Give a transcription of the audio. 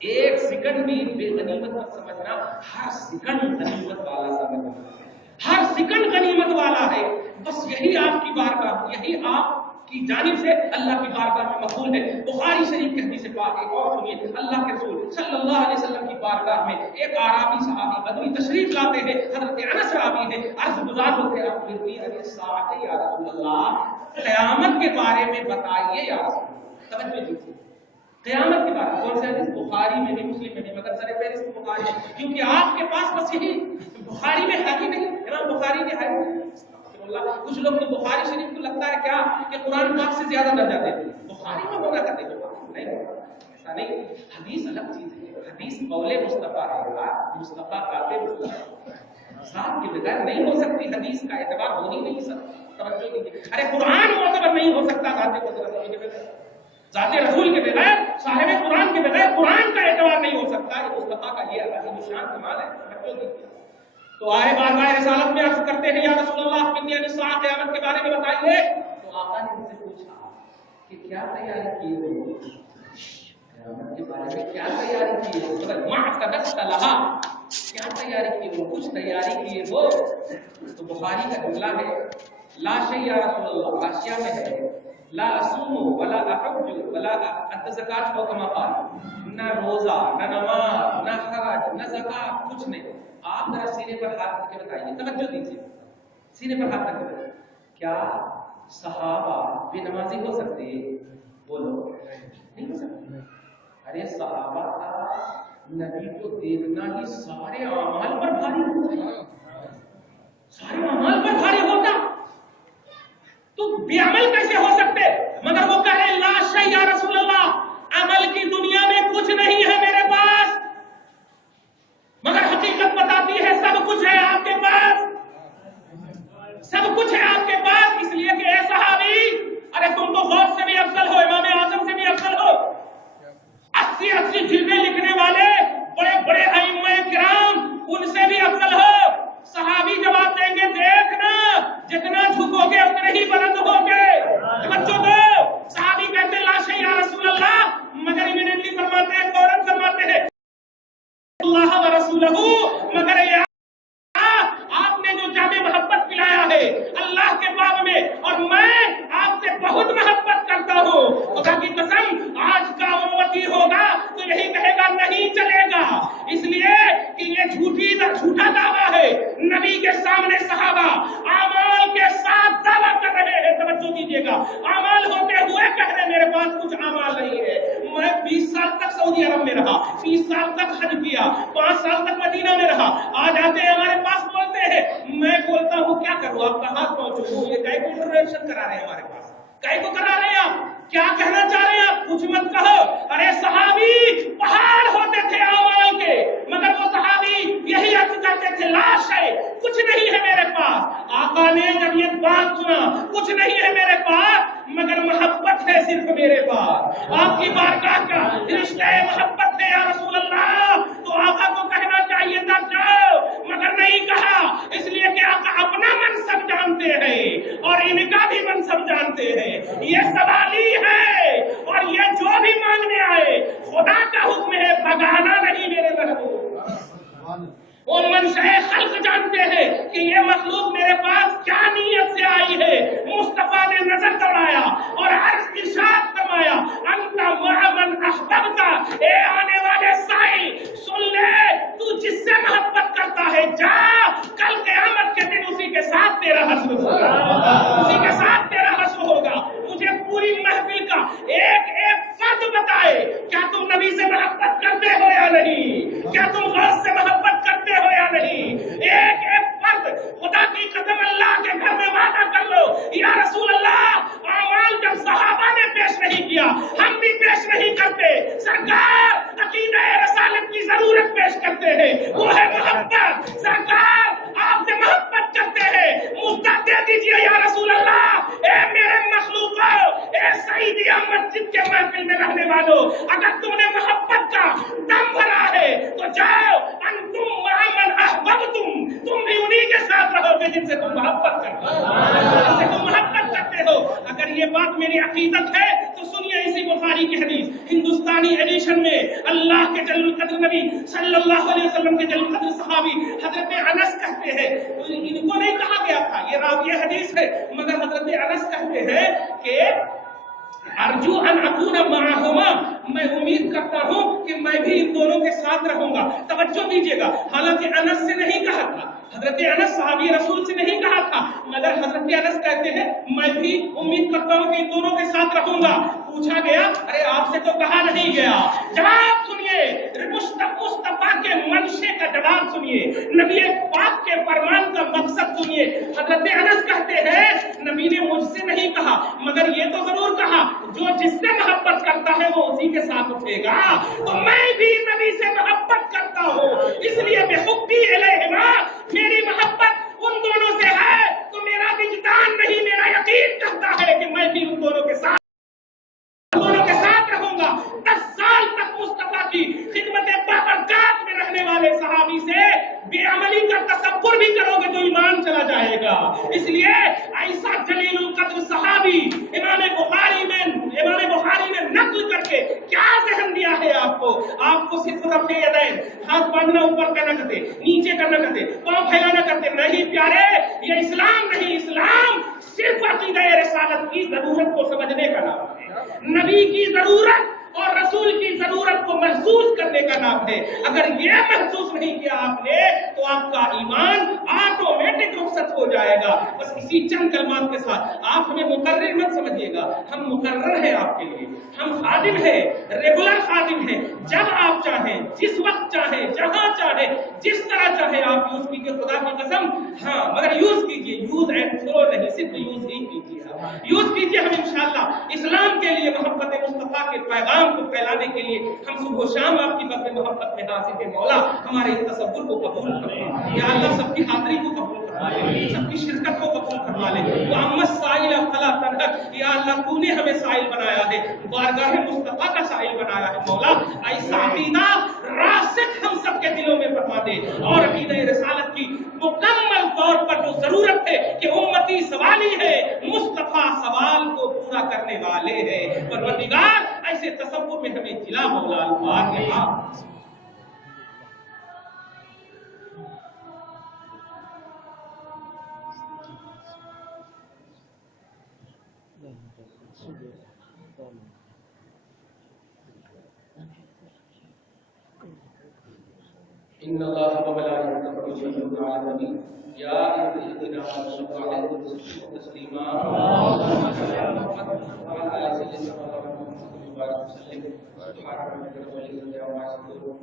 ایک سیکنڈ بھی بے غنیمت مت سمجھنا، ہر سیکنڈ غنیمت والا سمجھنا، ہر سیکنڈ غنیمت والا ہے. بس یہی آپ کی بارگاہ، یہی آپ کی جانب سے اللہ کی بارگاہ میں مقبول ہے. بخاری شریف کی حدیث پاک ایک اور سنیے. اللہ کے رسول صلی اللہ علیہ وسلم کی بارگاہ میں ایک عربی صحابی بدوی تشریف لاتے ہیں. حضرت انس راوی ہیں، عرض گزار ہوتے ہیں اخبرنی عن الساعۃ یا رسول اللہ، قیامت کے بارے میں بتائیے یا رسول اللہ. توجہ دیجیے، قیامت کے بارے میں کون سے حدیث؟ بخاری میں بھی مسلم میں بھی، مگر سر فہرست بخاری ہے، کیونکہ آپ کے پاس بس یہی بخاری میں ہے ہی نہیں. امام بخاری نے ہے اللہ. کچھ لوگ تو بخاری شریف کو لگتا ہے کیا کہ قرآن پاک سے زیادہ درجہ دیتے ہیں، بخاری میں ہونا کرتے ہیں. نہیں، ایسا نہیں. حدیث الگ چیز ہے. حدیث قول مصطفیٰ ہے، مصطفیٰ کاتب مصطفیٰ صاحب کے بغیر نہیں ہو سکتی. حدیث کا اعتبار ہو ہی نہیں سکتا. توجہ کیجیے. ارے قرآن معتبر نہیں ہو سکتا ذات رسول کے بغیر، ذات رسول کے بغیر، صاحب قرآن کے بغیر قرآن کا اعتبار نہیں ہو سکتا. یہ مصطفیٰ کا یہ عظیم شان کمال ہے. توجہ کیجیے. تو آئے بارگاہ رسالت میں عرض کرتے ہیں یا رسول اللہ اخبرنی عن الساعۃ، قیامت کے بارے میں بتائیے. تو آقا نے ان سے پوچھا کہ کیا تیاری کی ہو، قیامت کے بارے میں کیا تیاری کی ہو، مطلب معتدت لہا، کیا تیاری کی ہو، کچھ تیاری کیے ہو. تو بخاری کا جملہ ہے لا شیء یا رسول اللہ، حاشیہ میں ہے لا اصوم ولا احج ولا ادی زکات و کما قال، نہ روزہ نہ نماز نہ حج نہ زکات، کچھ نہیں. آپ ذرا سینے پر ہاتھ رکھ کے بتائیے، توجہ دیجیے، سینے پر ہاتھ رکھ کے بتائیے، کیا صحابہ بے نمازی ہو سکتے ہیں؟ بولو نہیں ہو سکتے. ارے صحابہ کا نبی کو دیکھنا ہی سارے اعمال پر بھاری ہوتا، سارے اعمال پر بھاری ہوتا، تو بے عمل کیسے ہو سکتے؟ مگر وہ کہے لا شیء یا رسول اللہ، عمل کی دنیا میں کچھ نہیں ہے میرے پاس، مگر حقیقت بتاتی ہے سب کچھ ہے آپ کے پاس، سب کچھ ہے آپ کے پاس. اس لیے کہ اے صحابی، ارے تم تو غوث سے بھی افضل ہو، امام اعظم سے بھی افضل ہو، 80 جلدیں لکھنے والے بڑے بڑے ائمہ کرام، ان سے بھی افضل ہو. صحابی جواب دیں گے دیکھنا جتنا جھکو گے اتنے ہی بلند ہوگے. توجہ دو. صحابی کہتے لا شیء یا رسول اللہ، مگر امیڈیٹلی فرماتے ہیں، فوراً فرماتے ہیں اللہ و رسولہ، مگر یہ آپ نے جو جام محبت پلایا ہے اللہ کے باب میں، اور میں آپ سے بہت محبت کرتا ہوں، خدا کی قسم آج کا امتی ہوگا تو یہی کہے گا نہیں چلے گا. اس لیے کہ یہ جھوٹا دعویٰ ہے. نبی کے سامنے صحابہ اعمال کے ساتھ دعویٰ کر رہے ہیں. توجہ دیجیے گا، اعمال ہوتے ہوئے کہہ رہے میرے پاس کچھ اعمال نہیں ہے. میں 20 سال تک سعودی عرب میں رہا، 20 سال تک حج کیا، 5 سال تک مدینہ میں رہا. آج آتے ہیں ہمارے پاس بولتے ہیں، میں بولتا ہوں کیا کروں، آپ کہاں پہنچوں، یہ کہیں کو انٹروڈکشن کرا رہے ہیں ہمارے پاس، کہیں کو کرا رہے ہیں. آپ کیا کہنا چاہ رہے ہیں، آپ کچھ مت کہو. ارے صحابی پہاڑ ہوتے تھے اعمال کے، مگر وہ صحابی یہی عرض کرتے تھے لا شیء، کچھ نہیں ہے میرے پاس. آقا نے جب یہ بات سنا کچھ نہیں ہے میرے پاس مگر محبت ہے صرف میرے پاس، آپ کی بارگاہ کا رشتہ محبت ہے یا رسول اللہ، تو آقا کو کہنا چاہیے تھا جاؤ، مگر نہیں کہا. اس لیے کہ آقا اپنا منصب جانتے ہیں اور ان کا بھی منصب جانتے ہیں. یہ سوالی ہے اور یہ جو بھی مانگنے آئے خدا کا حکم ہے، بگانا نہیں میرے محبوب. وہ منشأ خلق جانتے ہیں کہ یہ مخلوق میرے پاس کیا نیت سے آئی ہے. مصطفیٰ نے نظر دوڑایا اور عرض ارشاد فرمایا انت مع من احببت، اے آنے والے سائی سن لے، تو جس سے محبت کرتا ہے جا، کل قیامت کے دن اسی کے ساتھ تیرا حشر ہوگا، اسی کے ساتھ تیرا حشر ہوگا. مجھے پوری محفل کا ایک ایک فرد بتائے، کیا تم نبی سے محبت کرتے ہو یا نہیں، کیا تم غوث سے محبت کرتے ہو یا نہیں. ایک ایک فرد خدا کی قسم اللہ کے گھر میں وعدہ کر لو یا رسول اللہ اعمال جب صحابہ نے پیش نہیں کیا ہم بھی پیش نہیں کرتے. سرکار عقیدہ رسالت کی ضرورت پیش کرتے ہیں، وہ ہے محبت. سرکار آپ سے محبت کرتے ہیں، مجھے دے دیجیے یا رسول اللہ. اے میرے مخلوقوں، اے سعیدیہ مسجد کے محفل میں رہنے والوں، اگر تم نے محبت کا دم بھرا ہے تو جاؤ، انتم مع من احببتم، تم بھی انہی کے ساتھ رہو گے جن سے تم محبت کرتے ہو، جن سے تم محبت کرتے ہو. اگر یہ بات میری عقیدت ہے تو سنیے اسی بخاری کی حدیث. ہندوستانی بخاری ایڈیشن میں اللہ کے جل القدر نبی صلی اللہ علیہ وسلم کے جل القدر صحابی حضرت انس کہتے ہیں، ان کو نہیں کہا گیا تھا، یہ راوی حدیث ہے، مگر حضرت انس کہتے ہیں کہ ارجو ان اکون معہما، میں امید کرتا ہوں کہ میں بھی ان دونوں کے ساتھ رہوں گا۔ توجہ دیجیے گا، حالانکہ انس سے نہیں کہا تھا، حضرت انس صحابی رسول سے نہیں کہا تھا، مگر حضرت انس کہتے ہیں میں بھی امید کرتا ہوں کہ ان دونوں کے ساتھ رہوں گا۔ پوچھا گیا ارے آپ سے تو کہا نہیں گیا، جواب سنیے، مصطفیٰ کے منشے کا جواب سنیے، نبی پاک کے فرمان کا مقصد سنیے۔ حضرت انس کہتے ہیں نبی نے مجھ سے نہیں کہا، مگر یہ تو ضرور کہا جو جس سے محبت کرتا ہے وہ اسی کے ساتھ اٹھے گا، تو میں بھی نبی سے محبت کرتا ہوں، اس لیے بحبی الیہما، میری محبت ان دونوں سے ہے تو میرا وجدان نہیں، میرا یقین کہتا ہے کہ میں بھی ان دونوں کے ساتھ رہوں گا۔ 10 سال تک مصطفیٰ کی خدمت بابرکات میں رہنے والے صحابی سے بے عملی کا تصور بھی کرو گے تو ایمان چلا جائے گا۔ اس لیے ایسا جلیل القدر صحابی امام بخاری نے نقل کر کے کیا ذہن دیا ہے آپ کو صرف رفع یدین، ہاتھ باندھنا اوپر کا نہ کرتے، نیچے کا نہ کرتے، پاؤں پھیلانا کرتے، نہیں پیارے، یہ اسلام نہیں، اسلام صرف عقیدہ رسالت کی ضرورت کو سمجھنے کا نام ہے، نبی کی ضرورت اور رسول کی ضرورت کو محسوس کرنے کا نام ہے۔ اگر یہ محسوس نہیں کیا آپ نے تو آپ کا ایمان آٹومیٹک رخصت ہو جائے گا۔ بس اسی چند کلمات کے ساتھ آپ ہمیں مقرر مت سمجھیے گا، ہم مقرر ہیں آپ کے لیے، ہم خادم ہیں، ریگولر خادم ہیں، جب آپ چاہیں، جس وقت چاہیں، جہاں چاہیں، جس طرح چاہیں آپ یوز کیجیے، خدا کی قسم، ہاں مگر یوز کیجیے، یوز اینڈ تھرو نہیں، صرف یوز ہی کیجیے، یوز کیجیے۔ ہم انشاءاللہ اسلام کے لیے محبت مصطفیٰ کے پیغام کو پھیلانے کے لیے ہم صبح و شام آپ کی بس محبت میں حاضر ہیں۔ مولا ہمارے اس تصور کو قبول فرما، یا اللہ سب کی حاضری کو قبول فرما لے، سب کی شرکت کو قبول فرما لے۔ وَأَمَّا السَّائِلَ فَلَا تَنْهَرْ، یا اللہ تو نے ہمیں سائل بنایا ہے، بارگاہ مصطفیٰ کا سائل بنایا ہے۔ مولا ایسا عقیدہ راسخ ہم سب کے دلوں میں فرما دے، اور عقیدہ رسالت کی مکمل طور پر جو ضرورت ہے کہ امتی سوالی ہے، مصطفیٰ سوال کو پورا کرنے والے ہیں۔ پروردگار ایسے تصور میں ہمیں جلا مولا الفاتحہ۔ ان اللہ وملائکتہ یصلون علی النبی یا ایھا الذین آمنوا صلوا علیہ وسلموا تسلیما اللهم صل علی محمد وعلی آل سیدنا محمد وبارک وسلم سبحان ربک رب العزۃ عما یصفون